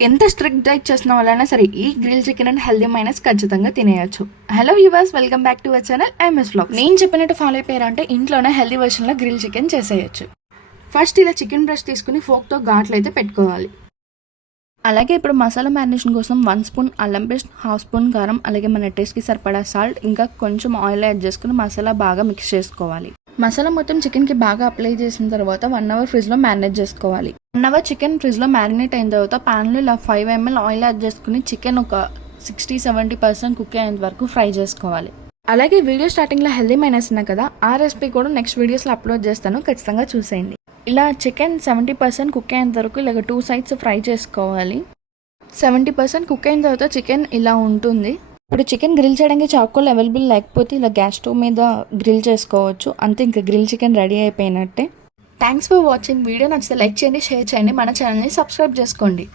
ఎంత strict diet చేసిన వాళ్ళైనా సరే ఈ grill chicken and healthy minus ఖచ్చితంగా తినేయచ్చు. Hello viewers, welcome back to our channel MS vlogs. నేను చెప్పినట్టు ఫాలో అయిపోయారంటే ఇంట్లోనే హెల్దీ వర్షన్లో గ్రిల్ చికెన్ చేసేయచ్చు. ఫస్ట్ ఇలా చికెన్ బ్రెస్ట్ తీసుకుని ఫోక్తో ఘాట్లు అయితే పెట్టుకోవాలి. అలాగే ఇప్పుడు మసాలా మ్యారినేషన్ కోసం 1 స్పూన్ అల్లం పేస్ట్, 1/2 స్పూన్ కారం, అలాగే మన టేస్ట్కి సరిపడా సాల్ట్, ఇంకా కొంచెం ఆయిల్ యాడ్ చేసుకుని మసాలా బాగా మిక్స్ చేసుకోవాలి. మసాలా మొత్తం చికెన్కి బాగా అప్లై చేసిన తర్వాత 1 అవర్ ఫ్రిడ్జ్లో మ్యారినేట్ చేసుకోవాలి. 1 అవర్ చికెన్ ఫ్రిడ్జ్లో మ్యారినేట్ అయిన తర్వాత ప్యాన్లో ఇలా 5 ml ఆయిల్ యాడ్ చేసుకుని చికెన్ ఒక 60-70% కుక్ అయ్యేంత వరకు ఫ్రై చేసుకోవాలి. అలాగే వీడియో స్టార్టింగ్లో హెల్దీ మైనస్ ఉన్నాయి కదా, ఆ రెసిపీ కూడా నెక్స్ట్ వీడియోస్లో అప్లోడ్ చేస్తాను, ఖచ్చితంగా చూసేయండి. ఇలా చికెన్ 70% కుక్ అయ్యేంత వరకు ఇలాగ 2 sides ఫ్రై చేసుకోవాలి. 70% కుక్ అయిన తర్వాత చికెన్ ఇలా ఉంటుంది. ఇప్పుడు చికెన్ గ్రిల్ చేయడానికి చాకోలు అవైలబుల్ లేకపోతే ఇలా గ్యాస్ స్టవ్ మీద గ్రిల్ చేసుకోవచ్చు. అంతే, ఇంకా గ్రిల్ చికెన్ రెడీ అయిపోయినట్టే. Thanks for watching. వీడియో నచ్చితే లైక్ చేయండి, షేర్ చేయండి, మన ఛానల్ని సబ్స్క్రైబ్ చేసుకోండి.